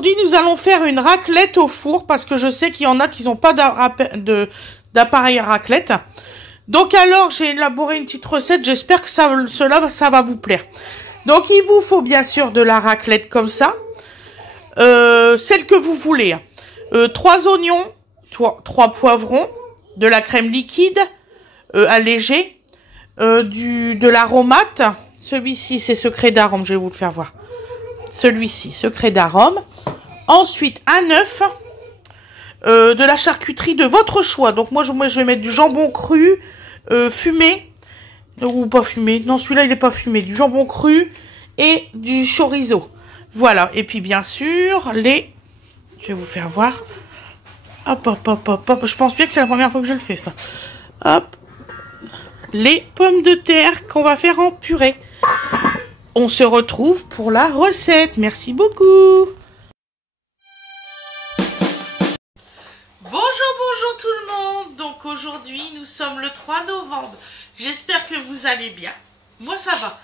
aujourd'hui, nous allons faire une raclette au four parce que je sais qu'il y en a qui n'ont pas d'appareil à raclette. Donc alors, j'ai élaboré une petite recette. J'espère que ça va vous plaire. Donc, il vous faut bien sûr de la raclette comme ça. Celle que vous voulez. 3 oignons, 3 poivrons, de la crème liquide allégée, de l'aromate. Celui-ci, c'est secret d'arôme, je vais vous le faire voir. Celui-ci, secret d'arôme. Ensuite, un œuf, de la charcuterie de votre choix. Donc moi, je vais mettre du jambon cru, fumé, ou pas fumé. Non, celui-là, il n'est pas fumé. Du jambon cru et du chorizo. Voilà. Et puis, bien sûr, je vais vous faire voir. Hop, hop, hop, hop, hop. Je pense bien que c'est la première fois que je le fais, ça. Hop. Les pommes de terre qu'on va faire en purée. On se retrouve pour la recette. Merci beaucoup. Bonjour tout le monde. Donc aujourd'hui, nous sommes le 3 novembre. J'espère que vous allez bien. Moi, ça va.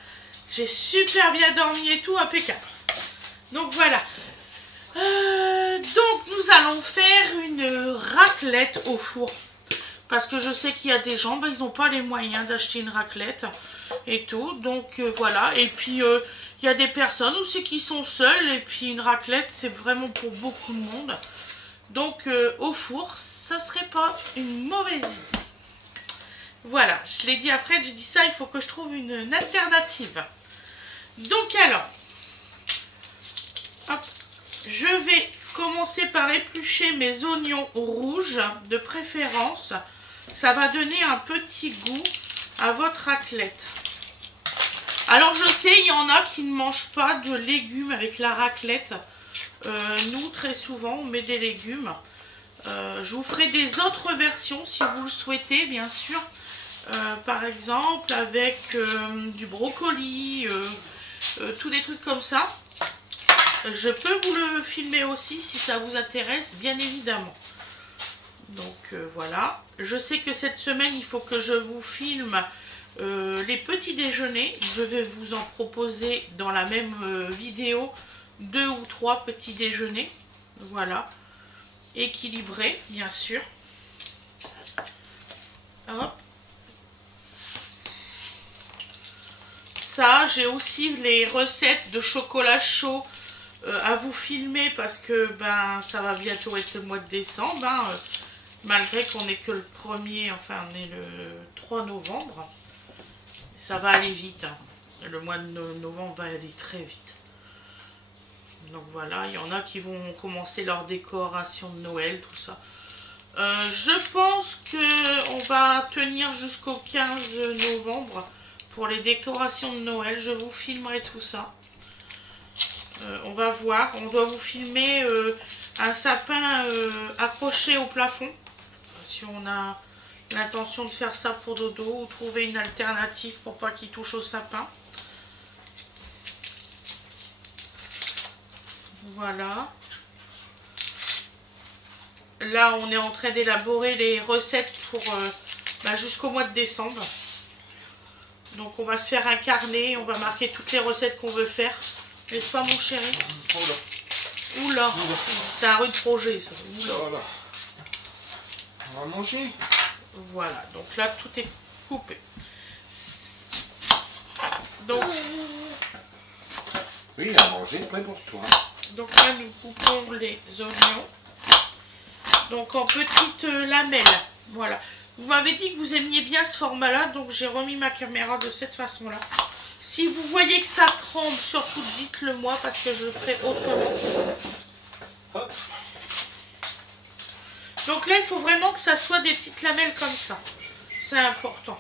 J'ai super bien dormi et tout, impeccable. Donc voilà. Donc nous allons faire une raclette au four. Parce que je sais qu'il y a des gens, ils n'ont pas les moyens d'acheter une raclette et tout. Donc voilà. Et puis il y a des personnes aussi qui sont seules. Et puis une raclette, c'est vraiment pour beaucoup de monde. Donc au four, ça serait pas une mauvaise idée. Voilà, je l'ai dit à Fred, j'ai dit ça, il faut que je trouve une alternative. Donc alors, hop, je vais commencer par éplucher mes oignons rouges de préférence. Ça va donner un petit goût à votre raclette. Alors je sais, il y en a qui ne mangent pas de légumes avec la raclette. Nous, très souvent, on met des légumes. Je vous ferai des autres versions si vous le souhaitez, bien sûr. Par exemple, avec du brocoli, tous des trucs comme ça. Je peux vous le filmer aussi si ça vous intéresse, bien évidemment. Donc voilà. Je sais que cette semaine, il faut que je vous filme les petits déjeuners. Je vais vous en proposer dans la même vidéo 2 ou 3 petits déjeuners. Voilà. Équilibrés, bien sûr. Hop. Ça, j'ai aussi les recettes de chocolat chaud à vous filmer parce que ça va bientôt être le mois de décembre. Malgré qu'on n'est que le 1er, enfin on est le 3 novembre. Ça va aller vite. Le mois de novembre va aller très vite. Donc voilà, il y en a qui vont commencer leur décoration de Noël, tout ça. Je pense qu'on va tenir jusqu'au 15 novembre pour les décorations de Noël. Je vous filmerai tout ça. On va voir. On doit vous filmer un sapin accroché au plafond. Si on a l'intention de faire ça pour dodo ou trouver une alternative pour pas qu'il touche au sapin. Voilà. Là, on est en train d'élaborer les recettes pour jusqu'au mois de décembre. Donc, on va se faire un carnet. On va marquer toutes les recettes qu'on veut faire. N'est-ce pas, mon chéri? Oula. Oula. C'est un rude projet, ça. Oula. Voilà. On va manger. Voilà. Donc là, tout est coupé. Donc... Oui, à manger, prêt pour toi. Donc là, nous coupons les oignons. Donc en petites lamelles. Voilà. Vous m'avez dit que vous aimiez bien ce format-là, donc j'ai remis ma caméra de cette façon-là. Si vous voyez que ça tremble, surtout dites-le moi parce que je ferai autrement. Hop. Donc là, il faut vraiment que ça soit des petites lamelles comme ça. C'est important.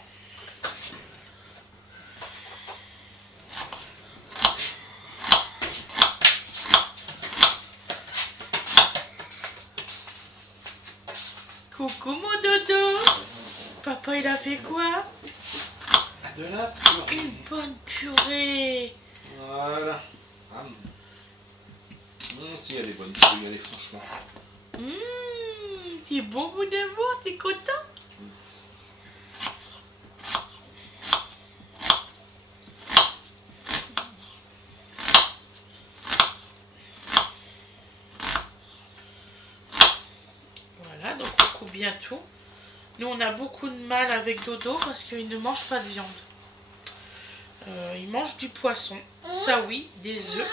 Coucou mon dodo. Papa, il a fait quoi? De la purée. Une bonne purée. Voilà. Si elle est bonne purée, elle est franchement. C'est bon bout d'amour, t'es content? bientôt. Nous, on a beaucoup de mal avec Dodo parce qu'il ne mange pas de viande. Il mange du poisson, ça oui, des œufs.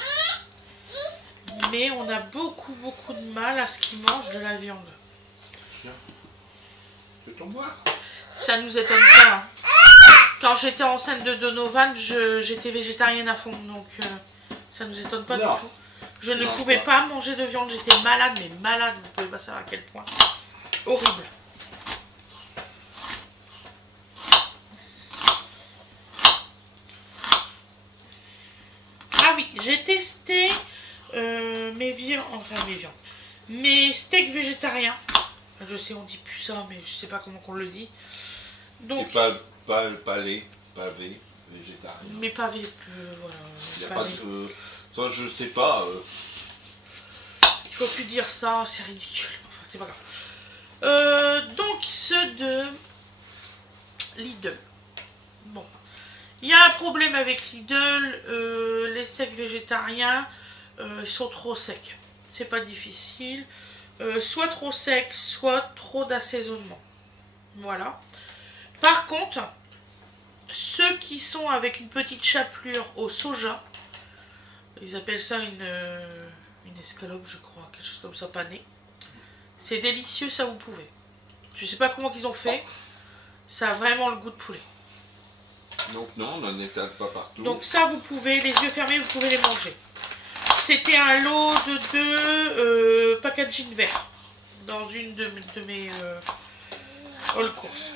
Mais on a beaucoup de mal à ce qu'il mange de la viande. Peut-on boire? Ça nous étonne pas. Hein. Quand j'étais enceinte de Donovan, j'étais végétarienne à fond, donc ça nous étonne pas du tout. Je ne pouvais pas manger de viande, j'étais malade, mais malade, vous pouvez pas savoir à quel point. Horrible. Ah oui, j'ai testé mes steaks végétariens. Je sais, on dit plus ça, mais je sais pas comment on le dit. Donc, c'est pas lait, pavé, végétarien. Mais pavé, voilà. Il n'y a pas de... Ça, je sais pas. Il faut plus dire ça, c'est ridicule. Enfin, c'est pas grave. Donc, ceux de Lidl. Bon. Il y a un problème avec Lidl. Les steaks végétariens, ils sont trop secs. C'est pas difficile. Soit trop secs, soit trop d'assaisonnement. Voilà. Par contre, ceux qui sont avec une petite chapelure au soja, ils appellent ça une escalope, je crois, quelque chose comme ça, panée. C'est délicieux, ça vous pouvez. Je sais pas comment ils ont fait. Ça a vraiment le goût de poulet. Donc non, on n'en étale pas partout. Donc ça, vous pouvez, les yeux fermés, vous pouvez les manger. C'était un lot de 2 packaging verts dans une de mes all courses.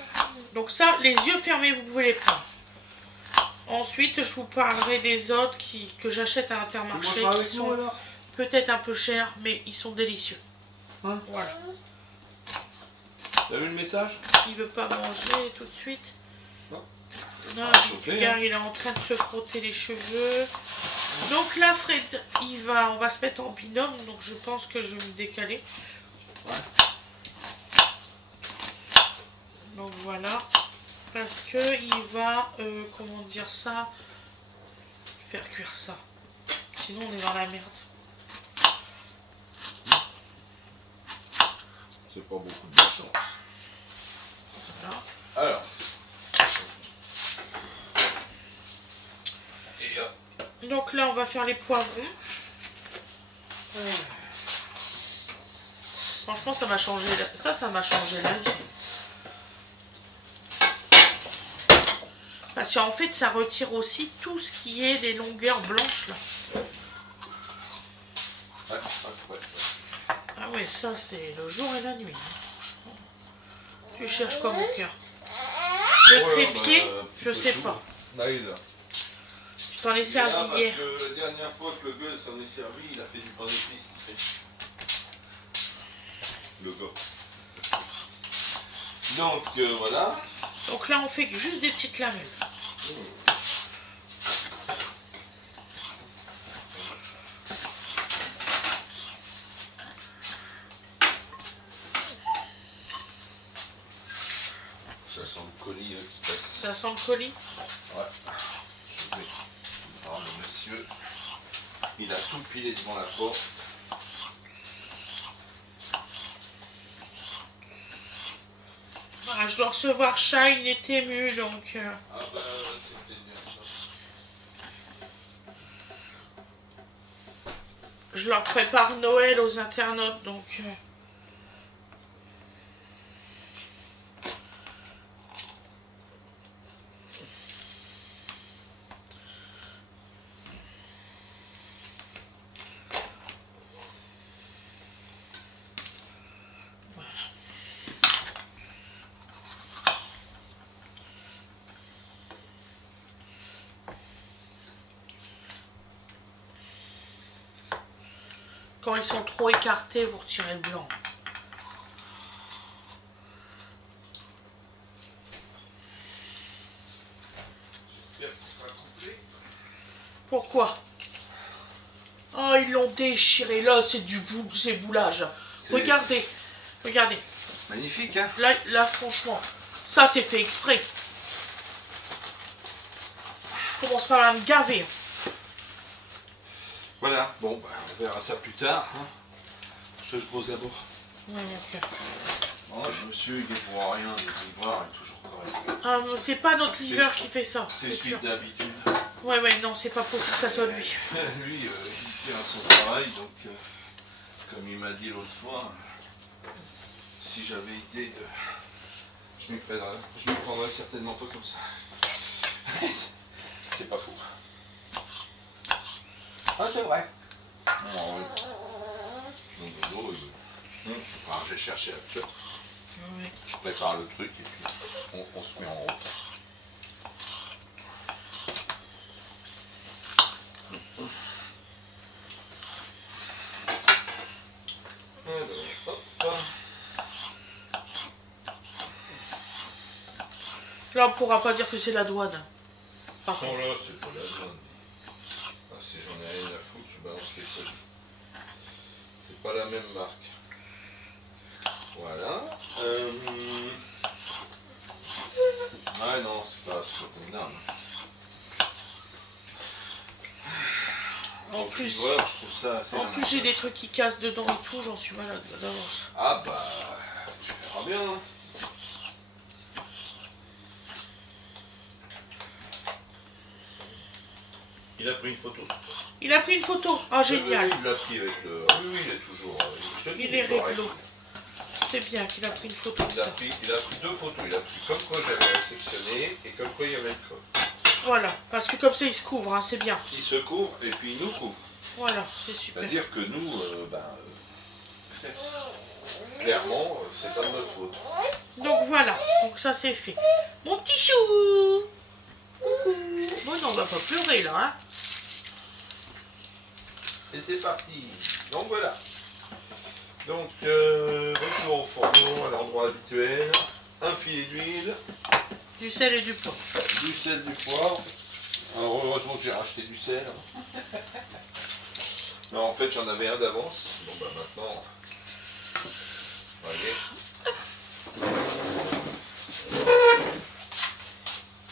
Donc ça, les yeux fermés, vous pouvez les prendre. Ensuite, je vous parlerai des autres que j'achète à Intermarché, qui sont peut-être un peu chers, mais ils sont délicieux. Hein? Voilà. T'as vu le message? Il veut pas manger tout de suite. Non. Non, Chauffer, regarde, hein. il est en train de se frotter les cheveux. Donc là, Fred, on va se mettre en binôme, donc je pense que je vais me décaler. Ouais. Donc voilà, parce que il va, comment dire ça, faire cuire ça. Sinon, on est dans la merde. C'est pas beaucoup de chance. Voilà. Alors. Et hop. Donc là, on va faire les poivrons. Franchement, ça m'a changé. Ça m'a changé la vie. Parce qu'en fait, ça retire aussi tout ce qui est les longueurs blanches là. Ouais. Ah ouais, ça c'est le jour et la nuit. Franchement. Tu cherches quoi mon cœur? Le trépied, je sais pas. Là, il est là. Tu t'en es servi hier. La dernière fois que le gars s'en est servi, il a fait du pain d'épices, tu sais. Le gars. Donc voilà. Donc là, on fait juste des petites lamelles. Ça sent le colis express. Ça sent le colis? Ouais. Je vais. Alors, le monsieur, il a tout pilé devant la porte. Voilà, je dois recevoir Shine et Tému, donc... Ah bah, c'était bien ça. Je leur prépare Noël aux internautes, donc... Quand ils sont trop écartés, vous retirez le blanc. Pourquoi? Oh, ils l'ont déchiré. Là, c'est boulage. Regardez. Regardez. Magnifique, hein? Là, franchement, ça, c'est fait exprès. Je commence par me gaver. Voilà, bon, bah, on verra ça plus tard. Hein. Je te pose d'abord. Ouais, ok. Bon. Oh, monsieur, il est pour rien, le livreur est toujours correct. Ah, c'est pas notre livreur qui fait ça. C'est celui d'habitude. Ouais, non, c'est pas possible que ça soit lui. Lui, il fait son travail, donc, comme il m'a dit l'autre fois, si j'avais été de... Je m'y prendrais certainement pas comme ça. C'est pas faux. Ah, c'est vrai. Non, oui. Enfin, j'ai cherché à faire. Oui. Je prépare le truc et puis on se met en route. Là, on pourra pas dire que c'est la douane. Par Non, contre. là, c'est pas la douane. Ah, si j'en ai rien à foutre, je balance les produits. C'est pas la même marque. Voilà. Ouais, non, c'est pas comme d'arme. En plus, voilà, je trouve ça assez en plus j'ai des trucs qui cassent dedans et tout, j'en suis malade d'avance. Ah bah, tu verras bien. Hein. Il a pris une photo. Il a pris une photo. Ah, génial. Il l'a pris avec le... Oui, il est toujours... Il est réglo. C'est bien qu'il a pris une photo de ça. Il a pris 2 photos. Il a pris comme quoi j'avais réceptionné et comme quoi il y avait le code. Voilà, parce que comme ça il se couvre, hein, c'est bien. Il se couvre et puis il nous couvre. Voilà, c'est super. C'est-à-dire que nous, clairement, c'est pas de notre faute. Donc voilà, donc ça c'est fait. Mon petit chou. Coucou. Bon, non, on va pas pleurer là, hein. Et c'est parti. Donc voilà. Donc, retour au fourneau à l'endroit habituel. Un filet d'huile. Du sel et du poivre. Du sel, du poivre. Alors, heureusement que j'ai racheté du sel. Non, en fait, j'en avais un d'avance. Bon, bah maintenant, voyez.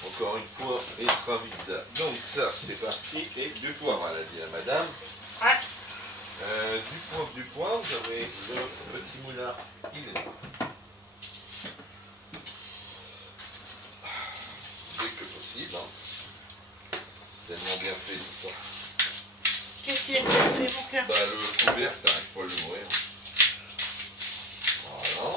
Encore une fois, il sera vide. Donc ça, c'est parti. Et du poivre, elle a dit à madame. Ouais. Du poivre, j'avais le petit moulin. Il est là. Dès que possible. Hein. C'est tellement bien fait tout ça. Qu'est-ce qu'il est bien fait, mon cœur? Bah, le couvercle, t'arrives pas à l'ouvrir. Voilà.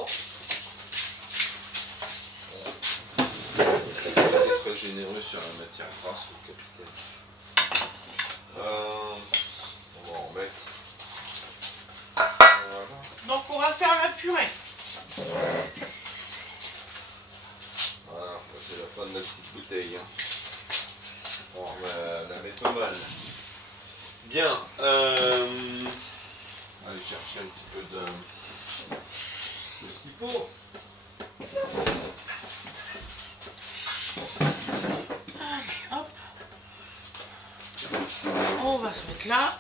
Je vais être très généreux sur la matière grasse, le capitaine. On va en mettre. Voilà. Donc on va faire la purée. Voilà, c'est la fin de la petite bouteille. Hein. On va la mettre au mal. Bien. Allez chercher un petit peu de ce qu'il faut. Allez, hop. On va se mettre là.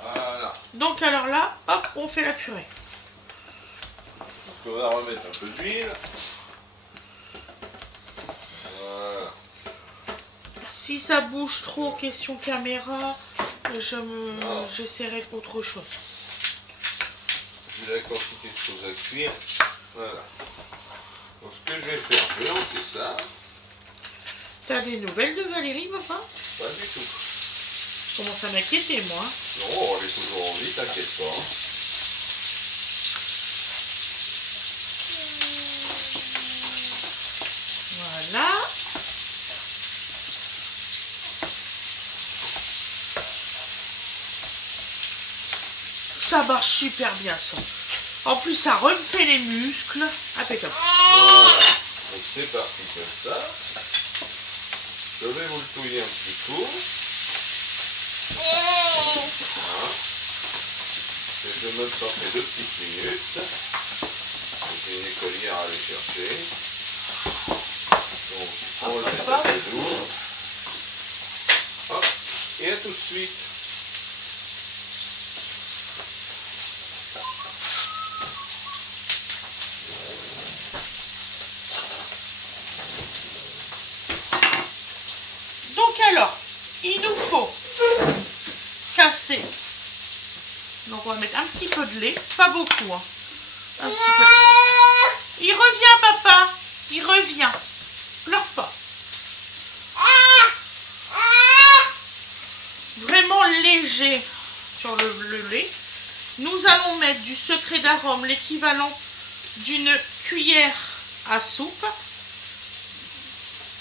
Voilà. Donc alors là, hop, on fait la purée. Donc on va remettre un peu d'huile. Voilà. Si ça bouge trop, question caméra, j'essaierai autre chose. J'ai encore quelque chose à cuire. Voilà. Donc ce que je vais faire, je vais lancer ça. T'as des nouvelles de Valérie, papa? Pas du tout. Je commence à m'inquiéter, moi. Non, elle est toujours en vie, t'inquiète pas. Voilà. Ça marche super bien, ça. En plus, ça refait les muscles. Impeccable. Voilà. Donc c'est parti comme ça. Je vais vous le touiller un petit coup. Voilà. Et je me forcer 2 petites minutes. J'ai une écolière à aller chercher. Donc on le met un peu d'eau. Hop. Et à tout de suite. Donc alors, il nous faut casser. Donc on va mettre un petit petit peu de lait, pas beaucoup, hein. Un petit peu. Il revient, papa. Il revient. Pleure pas. Vraiment léger sur le lait. Nous allons mettre du secret d'arôme, l'équivalent d'une cuillère à soupe.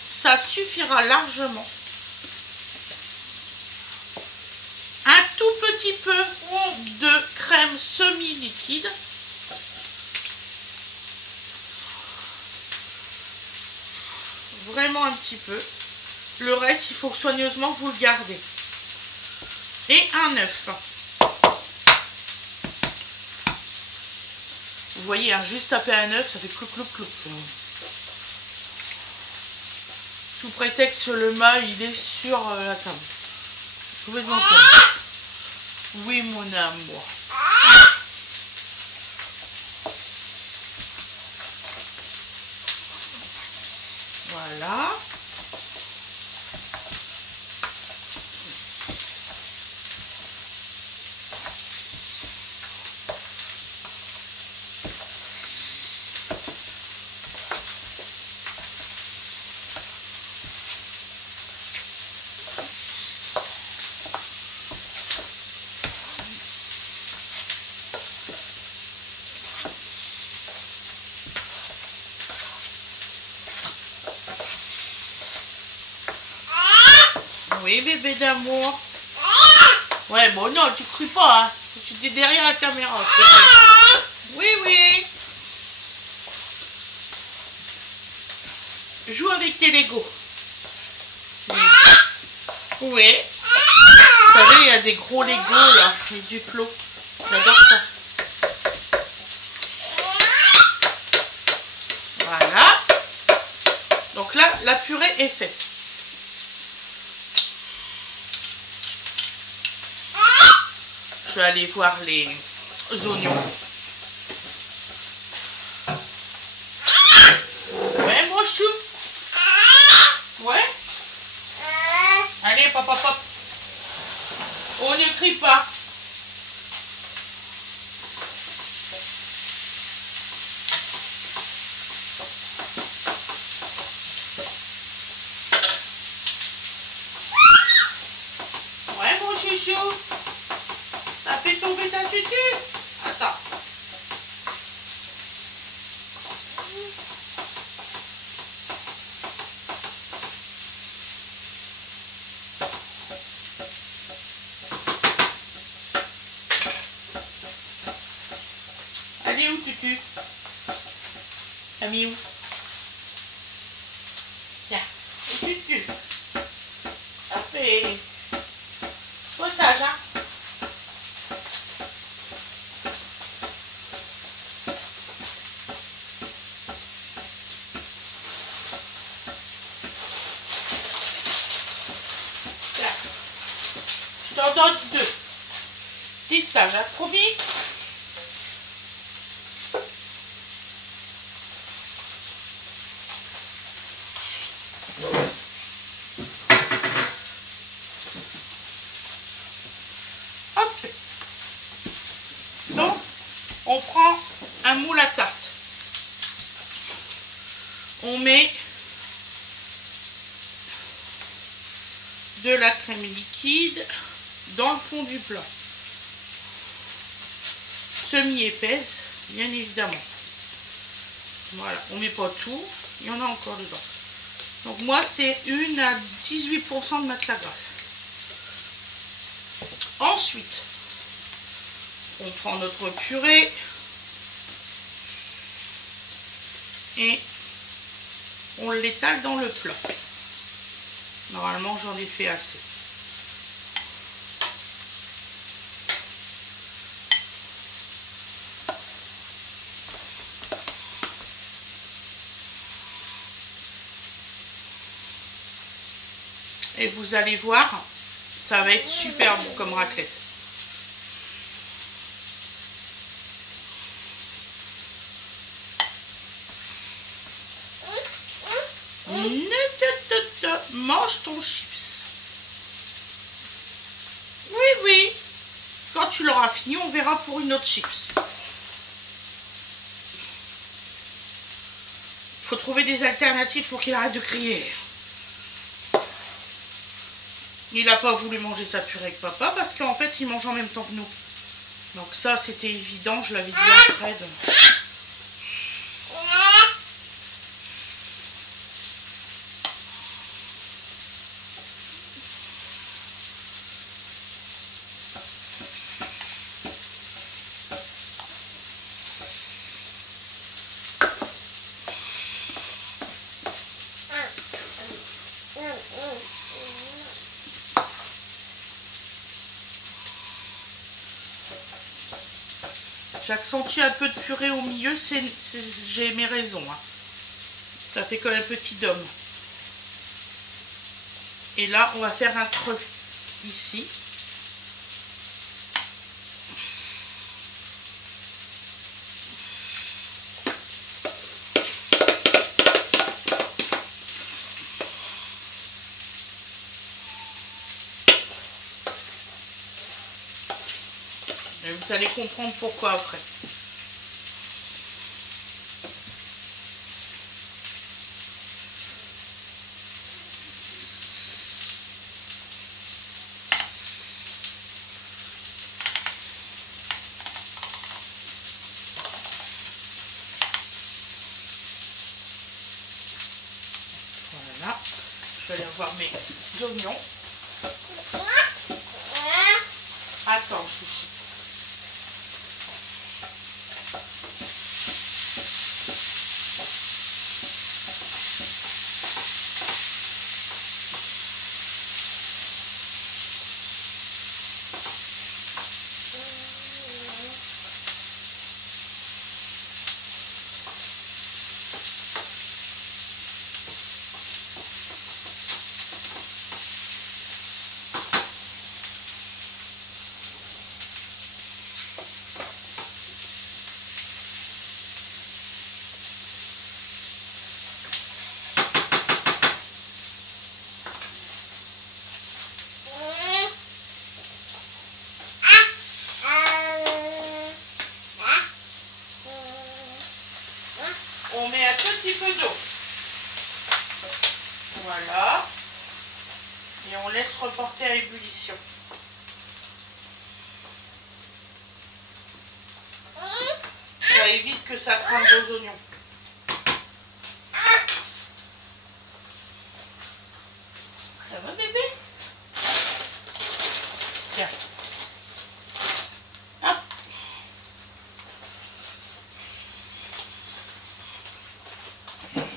Ça suffira largement. Un tout petit peu de crème semi-liquide. Vraiment un petit peu. Le reste, il faut soigneusement que vous le gardez. Et un œuf. Vous voyez, hein, juste taper un œuf, ça fait clouc clouc clouc. Sous prétexte que le mât, il est sur la table. Vous pouvez demander. Oui, mon amour. Voilà. Oui, bébé d'amour. Ouais, bon, non, tu cries pas, hein. Tu es derrière la caméra. Oui, oui. Joue avec tes Legos. Oui. Oui. Vous savez, il y a des gros Legos, là, et du clos. J'adore ça. Voilà. Donc là, la purée est faite. Je vais aller voir les oignons. Ouais, mon chou. Ouais. Allez, papa, pop. On ne crie pas. Ouais, mon chouchou. T'as fait tomber ta tutu. Attends. Elle est où, tutu? T'as mis où? Tiens. Et tutu. Ça fait... Sois sage, hein. Je t'en donne 2. T'es sage, hein, promis? Hop. Donc, on prend un moule à tarte. On met de la crème liquide dans le fond du plat. Semi-épaisse, bien évidemment. Voilà, on met pas tout, il y en a encore dedans. Donc moi, c'est 1 à 18% de matière grasse. Ensuite, on prend notre purée et on l'étale dans le plat. Normalement, j'en ai fait assez. Et vous allez voir, ça va être super bon comme raclette. Mange ton chips. Oui, oui. quand tu l'auras fini, on verra pour une autre chips. Il faut trouver des alternatives pour qu'il arrête de crier. Il n'a pas voulu manger sa purée avec papa parce qu'en fait, il mange en même temps que nous. Donc ça, c'était évident, je l'avais dit à Fred. J'accentue un peu de purée au milieu, j'ai mes raisons. Hein. Ça fait comme un petit dôme. Et là, on va faire un creux ici. Et vous allez comprendre pourquoi après. Voilà. Je vais aller revoir mes oignons. Attends, chouchou. On met un petit peu d'eau. Voilà. Et on laisse reporter à ébullition. Ça évite que ça crame vos oignons. Ça va, bébé? Tiens. Hop. Hop.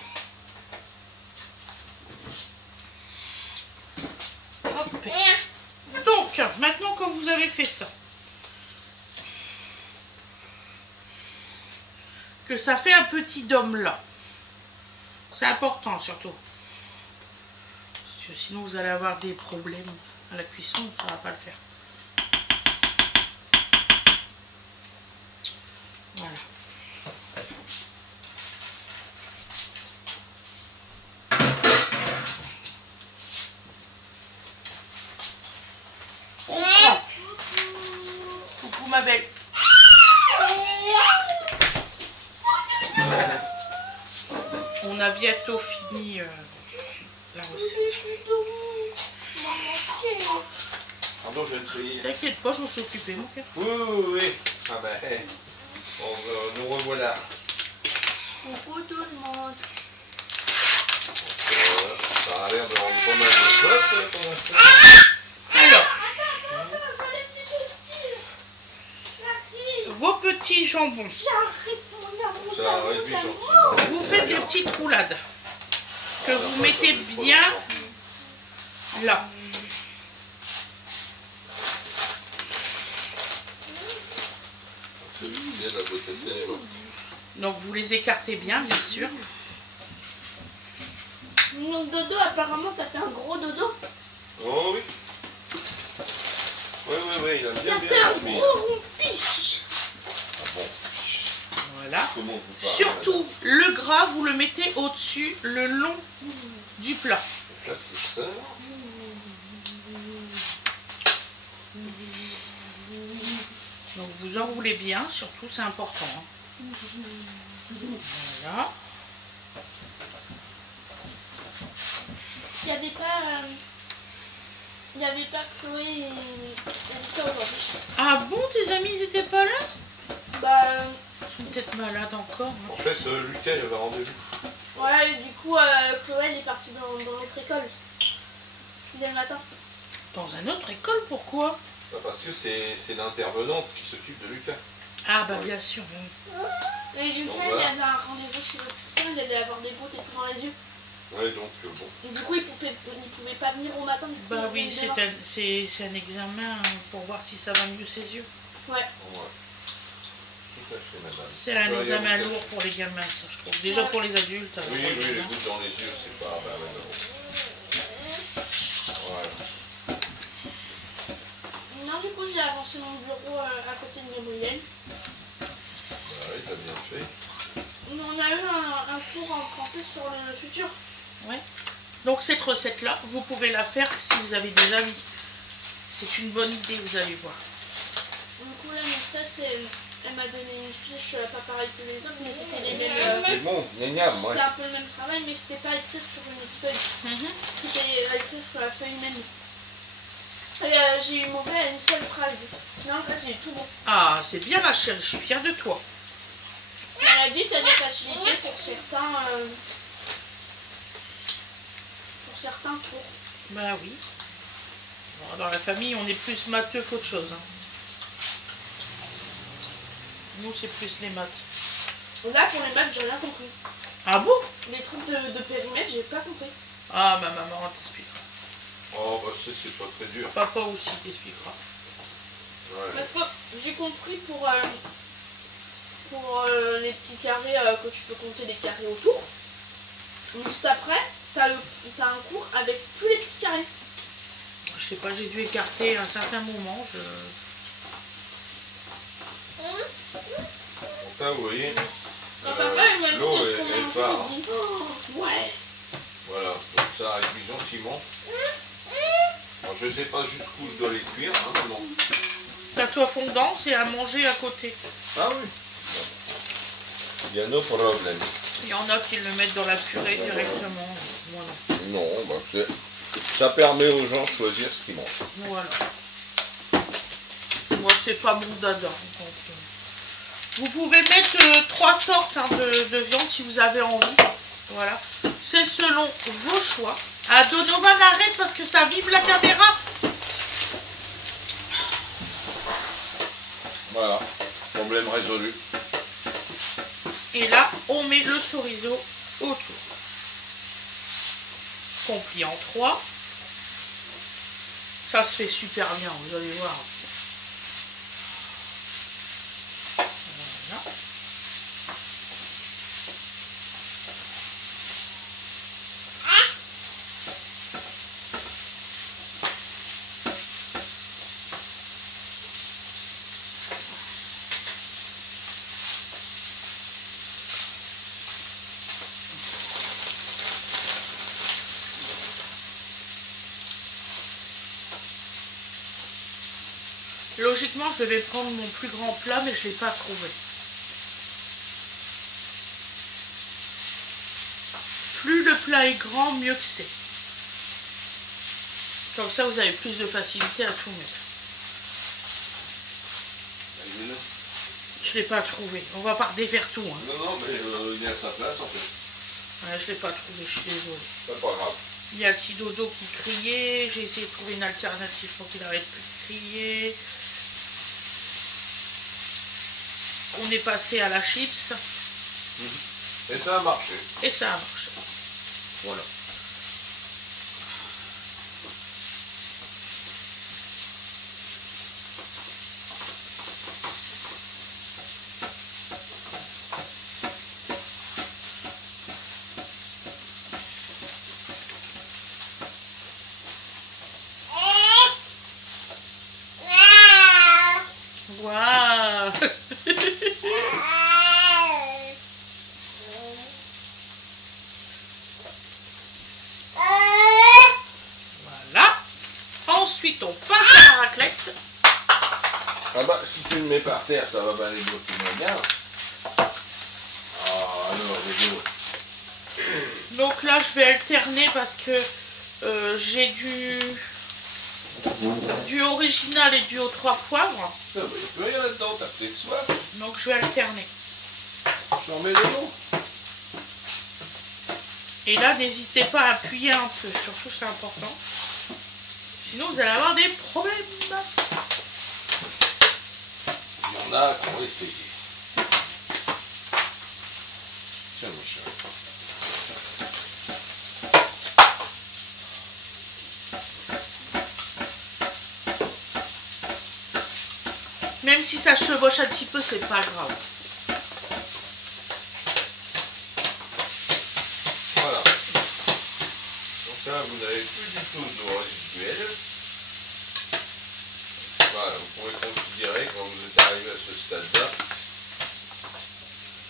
Donc, maintenant que vous avez fait ça, que ça fait un petit dôme là, c'est important surtout. Parce que sinon vous allez avoir des problèmes à la cuisson, ça va pas le faire. Voilà. On prend. Coucou ma belle. On a bientôt fini la recette. Pardon, je vais te crier. T'inquiète pas, je m'en suis occupée, mon cœur. Oui, oui, oui. Ah ben, nous revoilà. Coucou tout le monde. Ça a l'air de rendre pas mal de choses pour l'instant. Alors, vos petits jambons, Ça réduit gentiment. vous faites des petites roulades que vous mettez bien là. C'est bien la beauté, c'est bon. Donc vous les écartez bien sûr. Donc dodo, apparemment t'as fait un gros dodo. Oh oui. Oui, oui, oui, il a bien T'as fait un dormi. gros rompiche. Ah bon. Voilà. Comment vous parlez, Surtout le gras, vous le mettez au-dessus, le long du plat. madame? Là, c'est ça. Donc vous enroulez bien, surtout c'est important. Hein. Voilà. Il n'y avait pas Chloé et Lucas aujourd'hui. Ah bon, tes amis ils étaient pas là? Bah, Ils sont peut-être malades encore. Hein. En fait, Lucas, il avait rendez-vous. ouais, et du coup, Chloé, elle est partie dans notre école. Dès le matin. Dans une autre école, pourquoi? Bah, parce que c'est l'intervenante qui s'occupe de Lucas. Ah bah bien sûr, oui. Et Lucas, Bon, il voilà. avait un rendez-vous chez l'opticien, il allait avoir des gouttes et tout dans les yeux. Ouais, donc bon. Et du coup, il pouvait pas venir au matin. Du coup, Bah il oui, venait c'est un examen pour voir si ça va mieux ses yeux. demain. Ouais. Ouais. Tout à fait, madame. C'est un Ouais, examen Lucas. lourd pour les gamins, ça je trouve. Déjà pour les adultes. alors, Oui, oui, les hein. gouttes dans les yeux, c'est pas. Bah, ouais, voilà. Non, du coup, j'ai avancé mon bureau à côté de Gabriel. Bah, oui, t'as bien fait. On a eu un cours en français sur le futur. Ouais. Donc cette recette-là, vous pouvez la faire si vous avez des amis. C'est une bonne idée, vous allez voir. Du coup, là, mon stress, elle m'a donné une fiche pas pareille que les autres, mais c'était les mêmes. C'est bon, gnangnan, ouais. C'était un peu le même travail, mais c'était pas écrit sur une autre feuille. Mhm. C'était écrit sur la feuille même. Et j'ai eu mauvais à une seule phrase. Sinon, le reste, j'ai eu tout bon. Ah, c'est bien ma chérie, je suis fière de toi. Elle a dit t'as des facilités pour certains cours. Bah oui. Bon, dans la famille, on est plus matheux qu'autre chose. Hein. Nous, c'est plus les maths. Là, pour les maths, j'ai rien compris. Ah bon? Les trucs de périmètre, j'ai pas compris. Ah, ma maman t'expliquera. Oh, bah, c'est pas très dur. Papa aussi t'expliquera. Ouais. Parce que j'ai compris pour les petits carrés, que tu peux compter les carrés autour. Juste après, t'as un cours avec tous les petits carrés. Je sais pas, j'ai dû écarter un certain moment. Ça, vous voyez, Quand papa il m'a dit l'eau, qu'est-ce qu'on elle mangeait, part. j'ai dit oh, ouais. Voilà, donc ça réduit gentiment. Alors, je sais pas jusqu'où je dois les cuire, hein, non. Ça soit fondant, c'est à manger à côté. Ah oui. Il y a nos problèmes. Il y en a qui le mettent dans la purée directement. Moi non. Non, bah, ça permet aux gens de choisir ce qu'ils mangent. Voilà. Moi, c'est pas mon dada. Donc, vous pouvez mettre 3 sortes hein, de viande si vous avez envie. Voilà. C'est selon vos choix. Ah, Donovan, arrête parce que ça vibre la caméra. Voilà, problème résolu. Et là, on met le chorizo autour. Qu'on plie en 3. Ça se fait super bien, vous allez voir. Voilà. Logiquement, je devais prendre mon plus grand plat, mais je ne l'ai pas trouvé. Plus le plat est grand, mieux que c'est. Comme ça, vous avez plus de facilité à tout mettre. Je ne l'ai pas trouvé. On va pas défaire tout. Hein. Non, non, mais il est à sa place en fait. Ouais, je ne l'ai pas trouvé, je suis désolée. C'est pas grave. Il y a petit dodo qui criait. J'ai essayé de trouver une alternative pour qu'il arrête plus de crier. On est passé à la chips. Et ça a marché. Et ça a marché. Voilà. Waouh. Ah bah, si tu le mets par terre, ça va pas aller bloquer moins bien. Ah, alors, rigolo. Donc là, je vais alterner parce que j'ai du original et du aux 3 poivres. Ça va, il n'y a plus rien là-dedans, t'as peut-être soif. Donc je vais alterner. Je t'en mets de l'eau. Et là, n'hésitez pas à appuyer un peu, surtout c'est important. Sinon, vous allez avoir des problèmes. Il y en a qui vont essayer. Tiens, mon chat. Même si ça chevauche un petit peu, c'est pas grave. Voilà. Donc là, vous n'avez plus du tout d'eau résiduelle. Voilà, vous pouvez considérer quand vous êtes arrivé à ce stade-là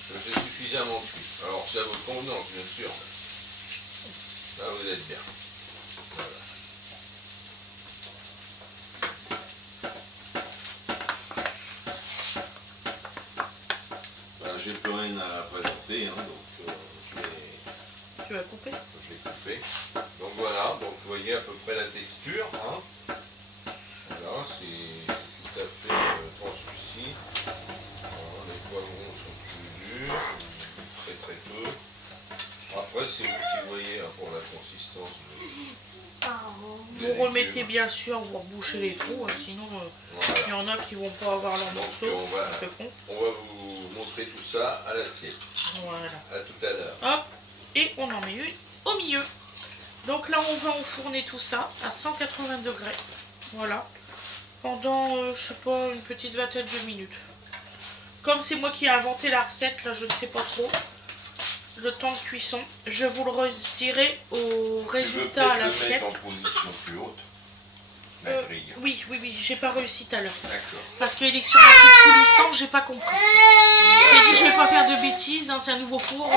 que c'est suffisamment cuit. Alors c'est à votre convenance, bien sûr. Là, vous êtes bien. Voilà. J'ai plus rien à présenter, hein, donc je vais... Tu vas couper? Je vais couper. Donc voilà, donc vous voyez à peu près la texture. Hein. Voilà, c'est tout à fait translucide. Voilà, les poivrons sont plus durs, très très peu. Après, c'est vous qui voyez hein, pour la consistance. Vous remettez bien sûr, vous rebouchez les trous, hein, sinon voilà. il y en a qui vont pas avoir leur morceau. On va vous montrer tout ça à l'assiette. Voilà. À tout à l'heure. Hop, et on en met une au milieu. Donc là, on va enfourner tout ça à 180 degrés. Voilà. Pendant, je sais pas, une petite vingtaine de minutes. Comme c'est moi qui ai inventé la recette, là, je ne sais pas trop. Le temps de cuisson. Je vous le redirai au résultat à l'assiette. En position plus haute. La grille. Oui, j'ai pas réussi tout à l'heure. D'accord. Parce qu'il est sur un truc coulissant, j'ai pas compris. J'ai dit je vais pas faire de bêtises, hein, c'est un nouveau four.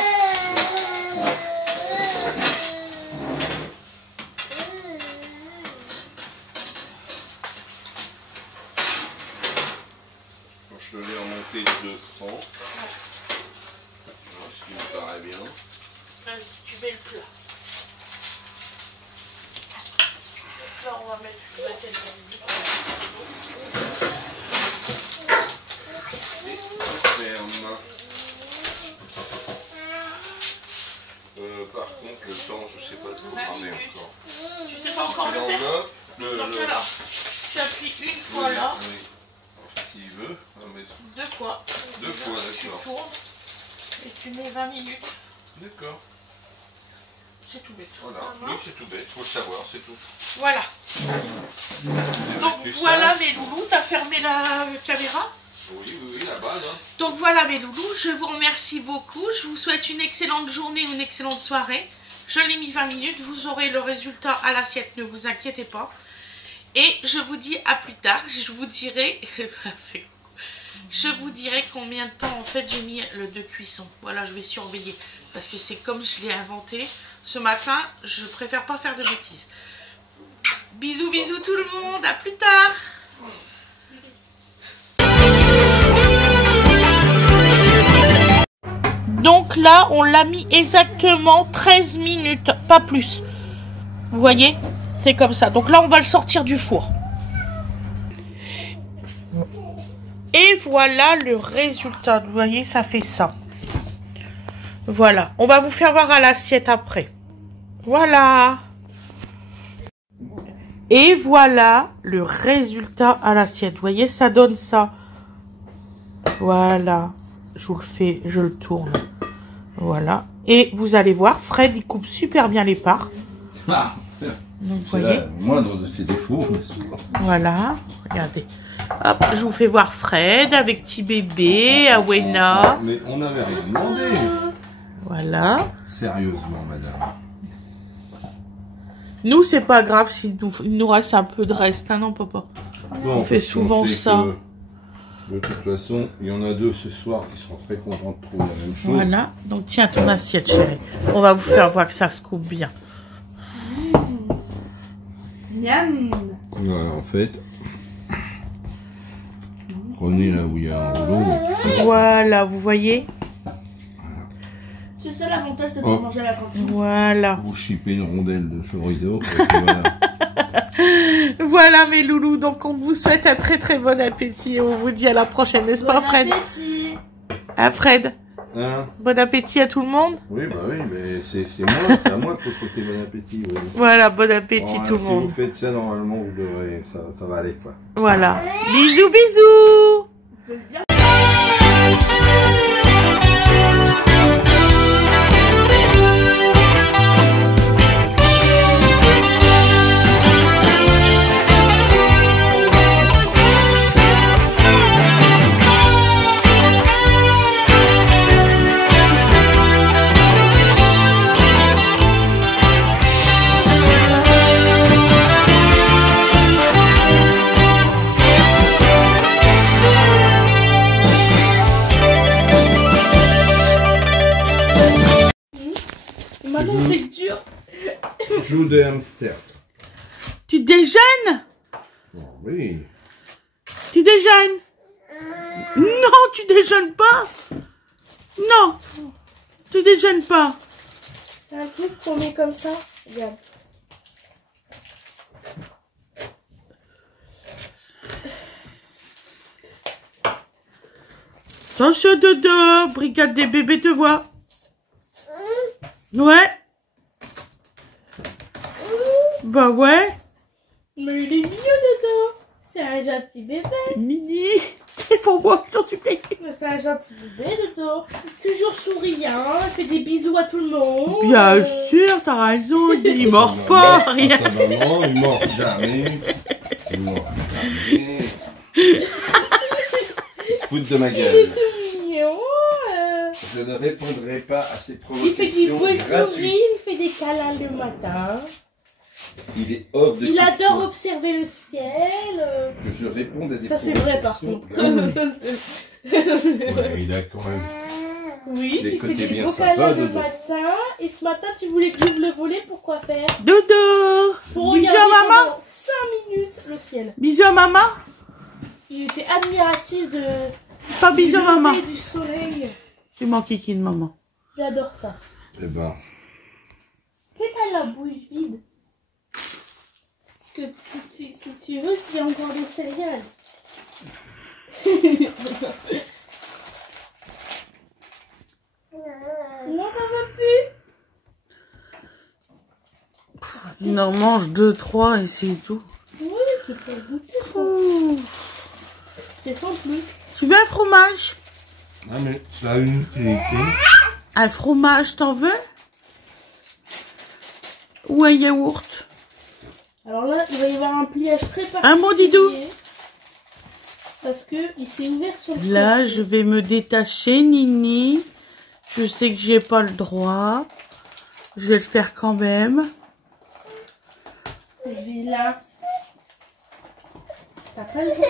Je vais remonter 2 crans. Ce qui me paraît bien. Vas-y, tu mets le plat. Donc là, on va mettre une vingtaine de minutes. Et ferme. Par contre, le temps, je sais pas trop parler encore. Tu sais pas encore le faire? Donc alors, tu appuies une fois là. Oui. S'il veut, on va mettre 2 fois. 2 fois, Tu d'accord. tournes et tu mets 20 minutes. D'accord. C'est tout bête. Voilà, oui, c'est tout bête, faut le savoir, c'est tout. Voilà. Donc voilà mes loulous, t'as fermé la caméra? Oui, la base. Hein. Donc voilà mes loulous, je vous remercie beaucoup. Je vous souhaite une excellente journée ou une excellente soirée. Je l'ai mis 20 minutes, vous aurez le résultat à l'assiette, ne vous inquiétez pas. Et je vous dis à plus tard, je vous dirai combien de temps en fait j'ai mis de cuisson. Voilà, je vais surveiller parce que c'est comme je l'ai inventé. Ce matin, je préfère pas faire de bêtises. Bisous, bisous tout le monde, à plus tard. Donc là, on l'a mis exactement 13 minutes, pas plus. Vous voyez? C'est comme ça. Donc là, on va le sortir du four. Et voilà le résultat. Vous voyez, ça fait ça. Voilà. On va vous faire voir à l'assiette après. Voilà. Et voilà le résultat à l'assiette. Vous voyez, ça donne ça. Voilà. Je vous le fais, je le tourne. Voilà. Et vous allez voir, Fred, il coupe super bien les parts. Ah. Donc, vous voyez. Moindre de ses défauts. Voilà. Regardez. Hop, je vous fais voir Fred avec petit bébé, Awena. Mais on n'avait rien demandé. Voilà. Sérieusement, madame. Nous, c'est pas grave s'il nous reste un peu de reste, hein, non, papa? Non, on fait souvent ça. De toute façon, il y en a 2 ce soir qui seront très contents de trouver la même chose. Voilà. Donc, tiens ton assiette, chérie. On va vous faire voir que ça se coupe bien. Miam. Voilà, en fait. Prenez là où il y a un rouleau. Voilà, vous voyez? C'est ça l'avantage de pas manger à la cantine. Voilà. Vous chipez une rondelle de chorizo. Voilà. Voilà mes loulous, donc on vous souhaite un très très bon appétit et on vous dit à la prochaine, n'est-ce pas Fred? Bon appétit. Ah Fred? Hein? Bon appétit à tout le monde? Oui, bah oui, mais c'est moi, c'est à moi qu'il faut souhaiter bon appétit. Oui. Voilà, bon appétit tout le Si monde. vous faites ça, normalement, vous devrez, ça va aller, quoi. Voilà. Bisous bisous. Maintenant c'est dur. Joue de hamster. Tu déjeunes? Oh, oui. Tu déjeunes? Non, tu déjeunes pas? Non, tu déjeunes pas. C'est un truc qu'on met comme ça. Regarde. Attention dodo, brigade des bébés te voit. Ouais. Bah ouais. Mais il est mignon Dodo. C'est un gentil bébé. Nini, c'est pour moi, j'en suis payée. C'est un gentil bébé Dodo. Toujours souriant, il fait des bisous à tout le monde. Bien sûr, t'as raison, il mord pas, rien. Sa maman, il mord jamais. Il mord jamais. Il se fout de ma Il est gueule. tout mignon. Je ne répondrai pas à ces Il fait des provocations beaux sourires, gratuites. il fait des câlins le matin. Il est hors de Il adore question observer le ciel. que je réponde à des Ça c'est vrai par contre. provocations. Ouais, il a quand même. Oui, Des tu fais côtés des bien beaux sympas, câlins le Dodo. matin. Et ce matin, tu voulais que j'ouvre le volet, pourquoi faire? Dodo, Pour bisous regarder à maman. pendant 5 minutes le ciel. Bisous à maman. Il était admiratif de Pas bisous du maman. lever du soleil. Tu m'en kikines maman. J'adore ça. Eh ben, Qu'est-ce que t'as la bouche vide? Que si tu veux, il y a encore des céréales. Non, t'en veux plus? Il en mange 2, 3 et c'est tout. Oui, tu peux goûter ça. Ouh. C'est sans plus. Tu veux un fromage? ah mais ça a une utilité. Un fromage, t'en veux? Ou un yaourt? Alors là, il va y avoir un pliage très particulier. Un mot, Didou. Parce que il s'est ouvert sur le Là, côté. je vais me détacher, Nini. Je sais que j'ai pas le droit. Je vais le faire quand même. Je vais là. T'as pas le droit.